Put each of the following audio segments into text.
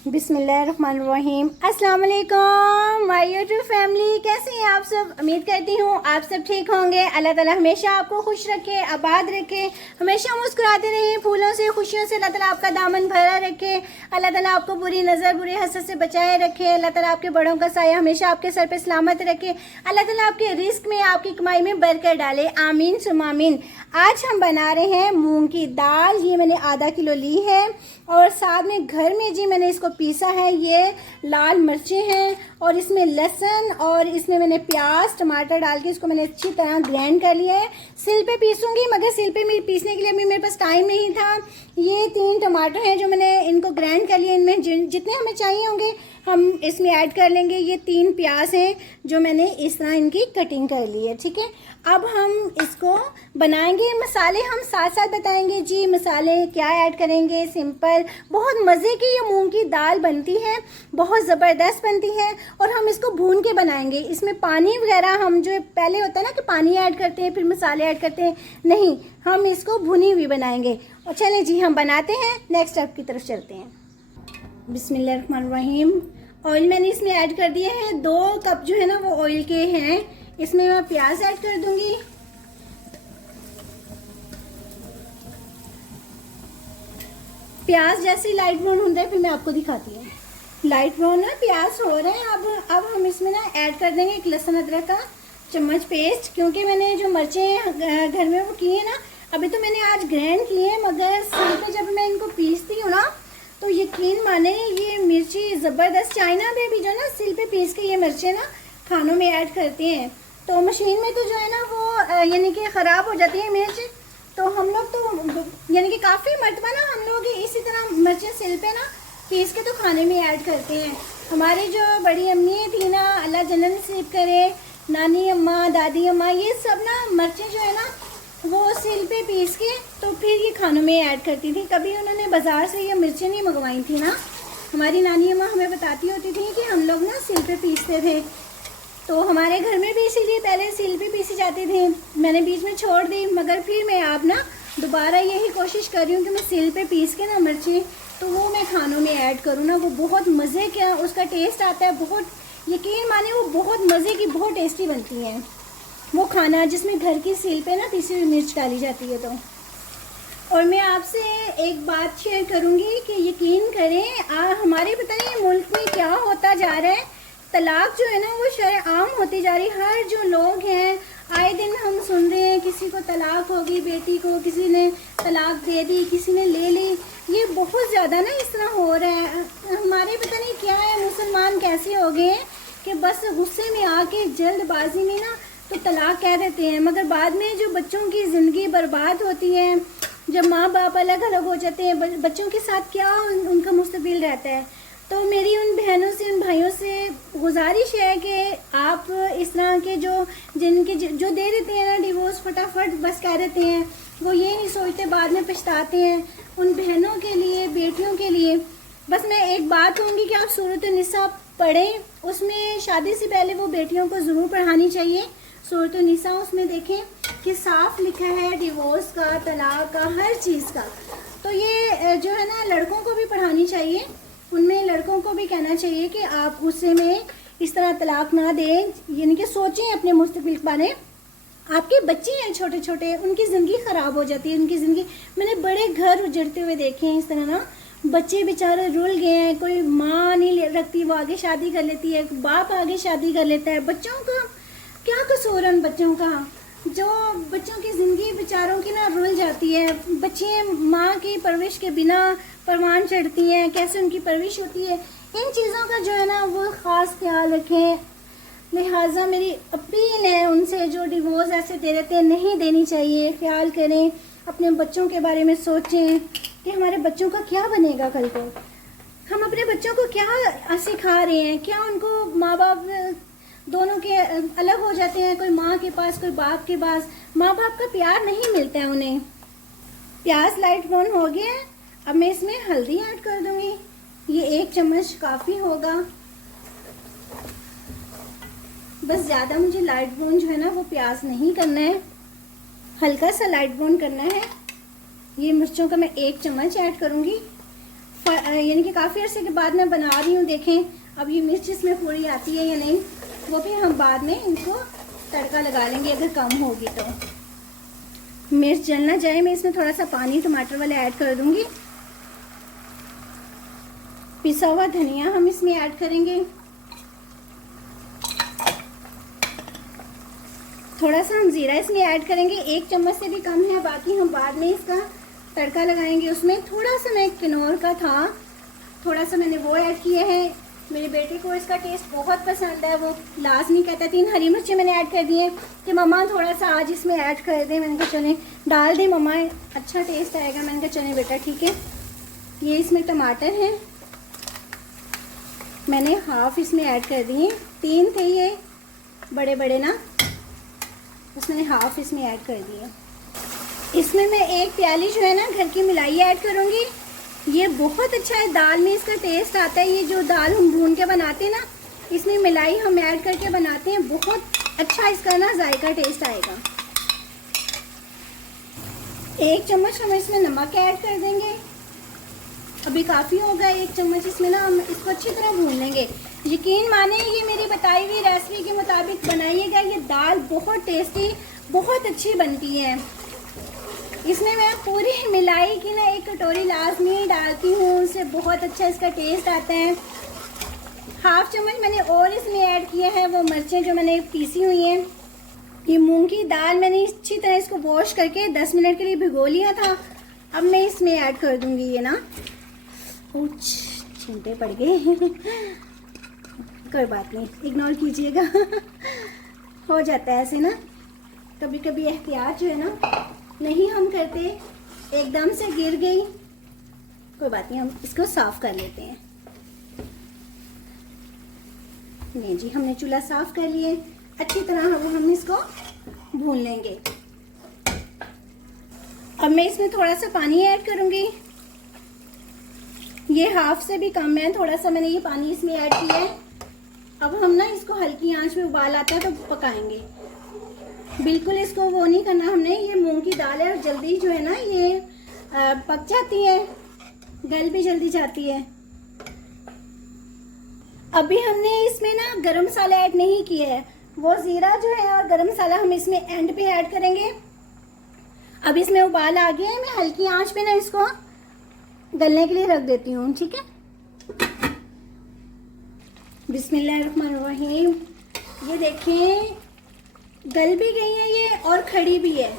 बिस्मिल्लाहिर्रहमानिर्रहीम। अस्सलाम वालेकुम माय यूट्यूब फैमिली, कैसे हैं आप सब। उम्मीद करती हूँ आप सब ठीक होंगे। अल्लाह ताला हमेशा आपको खुश रखे, आबाद रखे, हमेशा मुस्कुराते रहें, फूलों से खुशियों से अल्लाह ताला आपका दामन भरा रखे। अल्लाह ताला आपको बुरी नज़र बुरी हसद से बचाए रखे। अल्लाह ताला आपके बड़ों का साया हमेशा आपके सर पे सलामत रखे। अल्लाह ताला आपके रिस्क में, आपकी कमाई में बरकत डाले, आमीन सुम आमीन। आज हम बना रहे हैं मूंग की दाल। ये मैंने आधा किलो ली है और साथ में घर में जी मैंने इसको पीसा है। ये लाल मिर्चें हैं और इसमें लहसुन और इसमें मैंने प्याज टमाटर डाल के इसको मैंने अच्छी तरह ग्राइंड कर लिया है। सिल पे पीसूंगी, मगर सिल पे मेरे पीसने के लिए अभी मेरे पास टाइम नहीं था। ये 3 टमाटर हैं जो मैंने इनको ग्राइंड कर लिए। इनमें जितने हमें चाहिए होंगे हम इसमें ऐड कर लेंगे। ये 3 प्याज हैं जो मैंने इस तरह इनकी कटिंग कर ली है। ठीक है, अब हम इसको बनाएंगे। मसाले हम साथ साथ बताएंगे जी, मसाले क्या ऐड करेंगे। सिंपल बहुत मज़े की ये मूंग की दाल बनती है, बहुत ज़बरदस्त बनती है और हम इसको भून के बनाएंगे। इसमें पानी वगैरह हम जो पहले होता है ना कि पानी ऐड करते हैं फिर मसाले ऐड करते हैं, नहीं, हम इसको भुनी हुई बनाएंगे। और चलें जी हम बनाते हैं, नेक्स्ट स्टेप की तरफ चलते हैं। बिस्मिल्लाहिर्रहमानिर्रहीम। ऑयल मैंने इसमें ऐड कर दिए हैं। 2 कप जो है ना वो ऑयल के हैं। इसमें मैं प्याज ऐड कर दूंगी। प्याज जैसे लाइट ब्राउन होता है फिर मैं आपको दिखाती हूँ। लाइट ब्राउन ना प्याज हो रहे हैं। अब हम इसमें ना ऐड कर देंगे एक लहसुन अदरक का चम्मच पेस्ट, क्योंकि मैंने जो मिर्चें घर में वो की है ना, अभी तो मैंने आज ग्राइंड किए हैं, मगर सिल पे जब मैं इनको पीसती हूँ ना तो यकीन माने ये मिर्ची ज़बरदस्त। चाइना में भी जो ना सिल पे पीस के ये मिर्चें ना खानों में ऐड करते हैं, तो मशीन में तो जो है ना वो यानी कि ख़राब हो जाती है मिर्च। तो हम लोग तो यानी कि काफ़ी मरतबा ना हम लोग इसी तरह मिर्चें सिल पे ना पीस के तो खाने में ऐड करते हैं। हमारी जो बड़ी अम्मी थी ना, अल्लाह जन्नत नसीब करे, नानी अम्मा दादी अम्मा, ये सब ना मिर्चें जो है ना वो सिल पे पीस के तो फिर ये खानों में ऐड करती थी। कभी उन्होंने बाज़ार से ये मिर्चें नहीं मंगवाई थी ना। हमारी नानी अम्मा हमें बताती होती थी कि हम लोग ना सिल पे पीसते थे, तो हमारे घर में भी इसीलिए पहले सिल पे पीसी जाती थी। मैंने बीच में छोड़ दी, मगर फिर मैं आप ना दोबारा यही कोशिश कर रही हूँ कि मैं सिल पे पीस के ना मिर्ची तो वो मैं खानों में ऐड करूँ ना, वो बहुत मज़े का उसका टेस्ट आता है। बहुत यकीन माने वो बहुत मज़े की, बहुत टेस्टी बनती है वो खाना जिसमें घर की सिल पे ना पीसी हुई मिर्च डाली जाती है। तो और मैं आपसे एक बात शेयर करूँगी कि यकीन करें हमारे पता नहीं मुल्क में क्या होता जा रहा है। तलाक जो है ना वो शरआम होती जा रही। हर जो लोग हैं आए दिन हम सुन रहे हैं किसी को तलाक होगी, बेटी को किसी ने तलाक दे दी, किसी ने ले ली। ये बहुत ज़्यादा ना इस तरह हो रहा है। हमारे पता नहीं क्या है, मुसलमान कैसे हो गए हैं कि बस गुस्से में आके जल्दबाजी में ना तो तलाक कह देते हैं, मगर बाद में जो बच्चों की ज़िंदगी बर्बाद होती है, जब माँ बाप अलग अलग हो जाते हैं, बच्चों के साथ क्या उनका मुस्तकबिल रहता है। तो मेरी उन बहनों से, उन भाइयों से गुजारिश है कि आप इस तरह के जिनके जो दे देते हैं ना डिवोर्स, फटाफट बस कह देते हैं, वो ये नहीं सोचते, बाद में पछताते हैं। उन बहनों के लिए, बेटियों के लिए बस मैं एक बात कहूँगी कि आप सूरत निसा पढ़ें। उसमें शादी से पहले वो बेटियों को ज़रूर पढ़ानी चाहिए। सूरत निसा उसमें देखें कि साफ लिखा है डिवोर्स का, तलाक का, हर चीज़ का। तो ये जो है ना लड़कों को भी पढ़ानी चाहिए। उनमें लड़कों को भी कहना चाहिए कि आप गुस्से में इस तरह तलाक ना दें, यानी कि सोचें अपने मुस्तकबिल के बारे में। आपके बच्चे हैं छोटे छोटे, उनकी ज़िंदगी ख़राब हो जाती है। उनकी ज़िंदगी मैंने बड़े घर उजड़ते हुए देखे हैं इस तरह ना। बच्चे बेचारे रुल गए हैं, कोई माँ नहीं रखती, वो आगे शादी कर लेती है, बाप आगे शादी कर लेता है। बच्चों का क्या कसूर है उन बच्चों का, जो बच्चों की ज़िंदगी बेचारों की ना रुल जाती है। बच्चे माँ की परवरिश के बिना परवान चढ़ती हैं, कैसे उनकी परवरिश होती है, इन चीज़ों का जो है ना वो ख़ास ख्याल रखें। लिहाजा मेरी अपील है उनसे, जो डिवोर्स ऐसे दे देते हैं नहीं देनी चाहिए। ख्याल करें, अपने बच्चों के बारे में सोचें कि हमारे बच्चों का क्या बनेगा कल को। हम अपने बच्चों को क्या सिखा रहे हैं, क्या उनको माँ बाप दोनों के अलग हो जाते हैं, कोई माँ के पास कोई बाप के पास, माँ बाप का प्यार नहीं मिलता है उन्हें। प्याज लाइट ब्राउन हो गया है, अब मैं इसमें हल्दी ऐड कर दूंगी। ये 1 चम्मच काफ़ी होगा। बस ज़्यादा मुझे लाइट ब्राउन जो है ना वो प्याज नहीं करना है, हल्का सा लाइट ब्राउन करना है। ये मिर्चों का मैं 1 चम्मच ऐड करूंगी। यानी कि काफ़ी अर्से के बाद मैं बना रही हूँ। देखें अब ये मिर्च इसमें पूरी आती है या नहीं, वो भी हम बाद में इनको तड़का लगा लेंगे अगर कम होगी तो। मिर्च जल ना जाए, मैं इसमें थोड़ा सा पानी टमाटर वाले ऐड कर दूंगी। पिसा हुआ धनिया हम इसमें ऐड करेंगे। थोड़ा सा हम ज़ीरा इसमें ऐड करेंगे, 1 चम्मच से भी कम है, बाकी हम बाद में इसका तड़का लगाएंगे। उसमें थोड़ा सा मैं किनोर का था, थोड़ा सा मैंने वो ऐड किया है। मेरे बेटे को इसका टेस्ट बहुत पसंद है, वो लाजमी कहता है। 3 हरी मिर्चें मैंने ऐड कर दी हैं कि मम्मा थोड़ा सा आज इसमें ऐड कर दे। मैंने कहा चले डाल दे मम्मा, अच्छा टेस्ट आएगा। मैंने कहा चले बेटा ठीक है। ये इसमें टमाटर हैं, मैंने हाफ इसमें ऐड कर दिए। 3 थे ये बड़े बड़े ना, बस मैंने हाफ इसमें ऐड कर दिए। इसमें मैं 1 प्याली जो है ना घर की मिलाई ऐड करूँगी। ये बहुत अच्छा है, दाल में इसका टेस्ट आता है। ये जो दाल हम भून के बनाते हैं ना, इसमें मिलाई हम ऐड करके बनाते हैं, बहुत अच्छा इसका ना जायका टेस्ट आएगा। 1 चम्मच हम इसमें नमक ऐड कर देंगे। अभी काफ़ी होगा 1 चम्मच। इसमें ना हम इसको अच्छी तरह भून लेंगे। यकीन माने ये मेरी बताई हुई रेसिपी के मुताबिक बनाइएगा, ये दाल बहुत टेस्टी बहुत अच्छी बनती है। इसमें मैं पूरी मिलाई की ना 1 कटोरी लाजमी डालती हूँ, उससे बहुत अच्छा इसका टेस्ट आता है। हाफ चम्मच मैंने और इसमें ऐड किया है वो मिर्चें जो मैंने पीसी हुई हैं। ये मूंग की दाल मैंने अच्छी तरह इसको वॉश करके 10 मिनट के लिए भिगो लिया था। अब मैं इसमें ऐड कर दूंगी ये ना, कुछ छींटे पड़ गए कोई बात नहीं, इग्नोर कीजिएगा हो जाता है ऐसे ना, कभी कभी एहतियात जो है ना नहीं हम करते, एकदम से गिर गई, कोई बात नहीं, हम इसको साफ कर लेते हैं। नहीं जी, हमने चूल्हा साफ कर लिए अच्छी तरह। अब हम इसको भून लेंगे। अब मैं इसमें थोड़ा सा पानी ऐड करूंगी, ये हाफ से भी कम है, थोड़ा सा मैंने ये पानी इसमें ऐड किया है। अब हम ना इसको हल्की आंच में उबाल आता है तो पकाएंगे, बिल्कुल इसको वो नहीं करना हमने। ये मूंग की दाल है और जल्दी जो है ना ये पक जाती है, गल भी जल्दी जाती है। अभी हमने इसमें ना गरम मसाला ऐड नहीं किया है, वो ज़ीरा जो है और गरम मसाला हम इसमें एंड पे ऐड करेंगे। अब इसमें उबाल आ गया है, मैं हल्की आंच पे ना इसको गलने के लिए रख देती हूँ, ठीक है। बिस्मिल्लाहिर्रहमानिर्रहीम। ये देखें गल भी गई है ये और खड़ी भी है।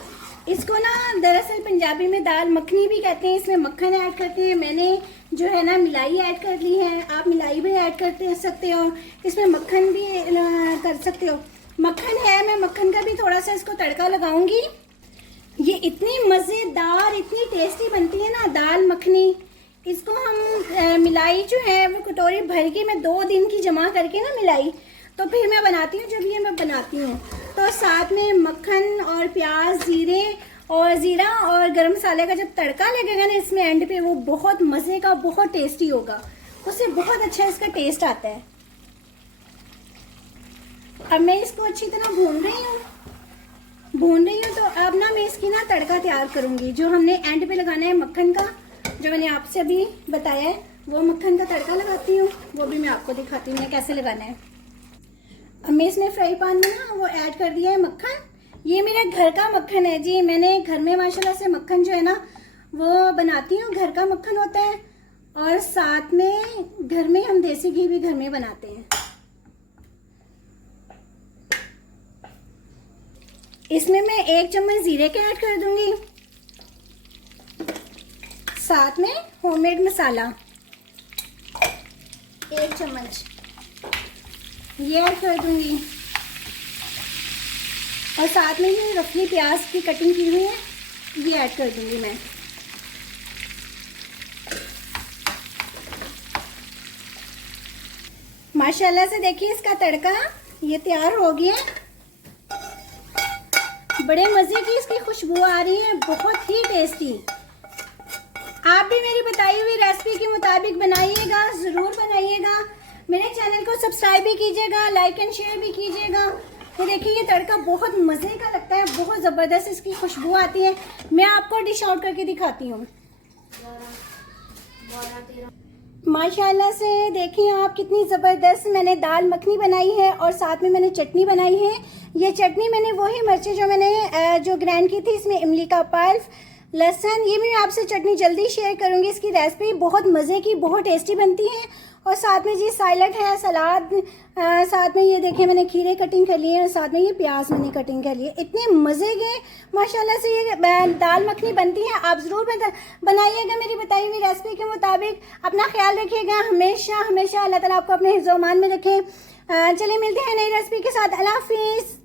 इसको ना दरअसल पंजाबी में दाल मखनी भी कहते हैं। इसमें मक्खन ऐड करते हैं, मैंने जो है ना मिलाई ऐड कर ली है। आप मिलाई भी ऐड करते सकते हो, इसमें मक्खन भी कर सकते हो। मक्खन है, मैं मक्खन का भी थोड़ा सा इसको तड़का लगाऊंगी। ये इतनी मज़ेदार इतनी टेस्टी बनती है ना दाल मखनी। इसको हम मिलाई जो है वो कटोरी भर के मैं 2 दिन की जमा करके ना मिलाई, तो फिर मैं बनाती हूँ। जब ये मैं बनाती हूँ तो साथ में मक्खन और प्याज ज़ीरा और गरम मसाले का जब तड़का लगेगा ना इसमें एंड पे, वो बहुत मज़े का बहुत टेस्टी होगा, उससे बहुत अच्छा इसका टेस्ट आता है। अब मैं इसको अच्छी तरह भून रही हूँ तो अब ना मैं इसकी ना तड़का तैयार करूँगी। जो हमने एंड पे लगाना है मक्खन का, जो मैंने आपसे अभी बताया है, वो मक्खन का तड़का लगाती हूँ, वो भी मैं आपको दिखाती हूँ मैं कैसे लगाना है। अब मैं इसमें फ्राई पैन में ना वो ऐड कर दिया है मक्खन। ये मेरा घर का मक्खन है जी, मैंने घर में माशाल्लाह से मक्खन जो है ना वो बनाती हूँ, घर का मक्खन होता है। और साथ में घर में हम देसी घी भी घर में बनाते हैं। इसमें मैं 1 चम्मच जीरे के ऐड कर दूंगी, साथ में होममेड मसाला 1 चम्मच ये ऐड कर दूंगी, और साथ में ये रफली प्याज की कटिंग की हुई है ये ऐड कर दूंगी मैं। माशाल्लाह से देखिए इसका तड़का ये तैयार हो गया। बड़े मज़े की इसकी खुशबू आ रही है, बहुत ही टेस्टी। आप भी मेरी बताई हुई रेसिपी के मुताबिक बनाइएगा, ज़रूर बनाइएगा। मेरे चैनल को सब्सक्राइब भी कीजिएगा, लाइक एंड शेयर भी कीजिएगा। तो देखिए ये तड़का बहुत मज़े का लगता है, बहुत ज़बरदस्त इसकी खुशबू आती है। मैं आपको डिश आउट करके दिखाती हूँ। माशाल्लाह से देखिए आप कितनी ज़बरदस्त मैंने दाल मखनी बनाई है और साथ में मैंने चटनी बनाई है। ये चटनी मैंने वही मिर्चें जो मैंने जो ग्राइंड की थी, इसमें इमली का पल्प, लहसुन, ये भी मैं आपसे चटनी जल्दी शेयर करूंगी। इसकी रेसिपी बहुत मज़े की, बहुत टेस्टी बनती है। और साथ में जी सैलड है, सलाद, साथ में ये देखिए मैंने खीरे कटिंग कर लिए और साथ में ये प्याज मैंने कटिंग कर लिए। इतने मज़े के माशाल्लाह से ये दाल मखनी बनती है। आप ज़रूर बनाइएगा मेरी बताई हुई रेसिपी के मुताबिक। अपना ख्याल रखिएगा हमेशा हमेशा। अल्लाह ताला आपको अपने हिफ्ज़-ओ-अमान में रखे। चलिए मिलते हैं नई रेसिपी के साथ। अल्लाह हाफिज़।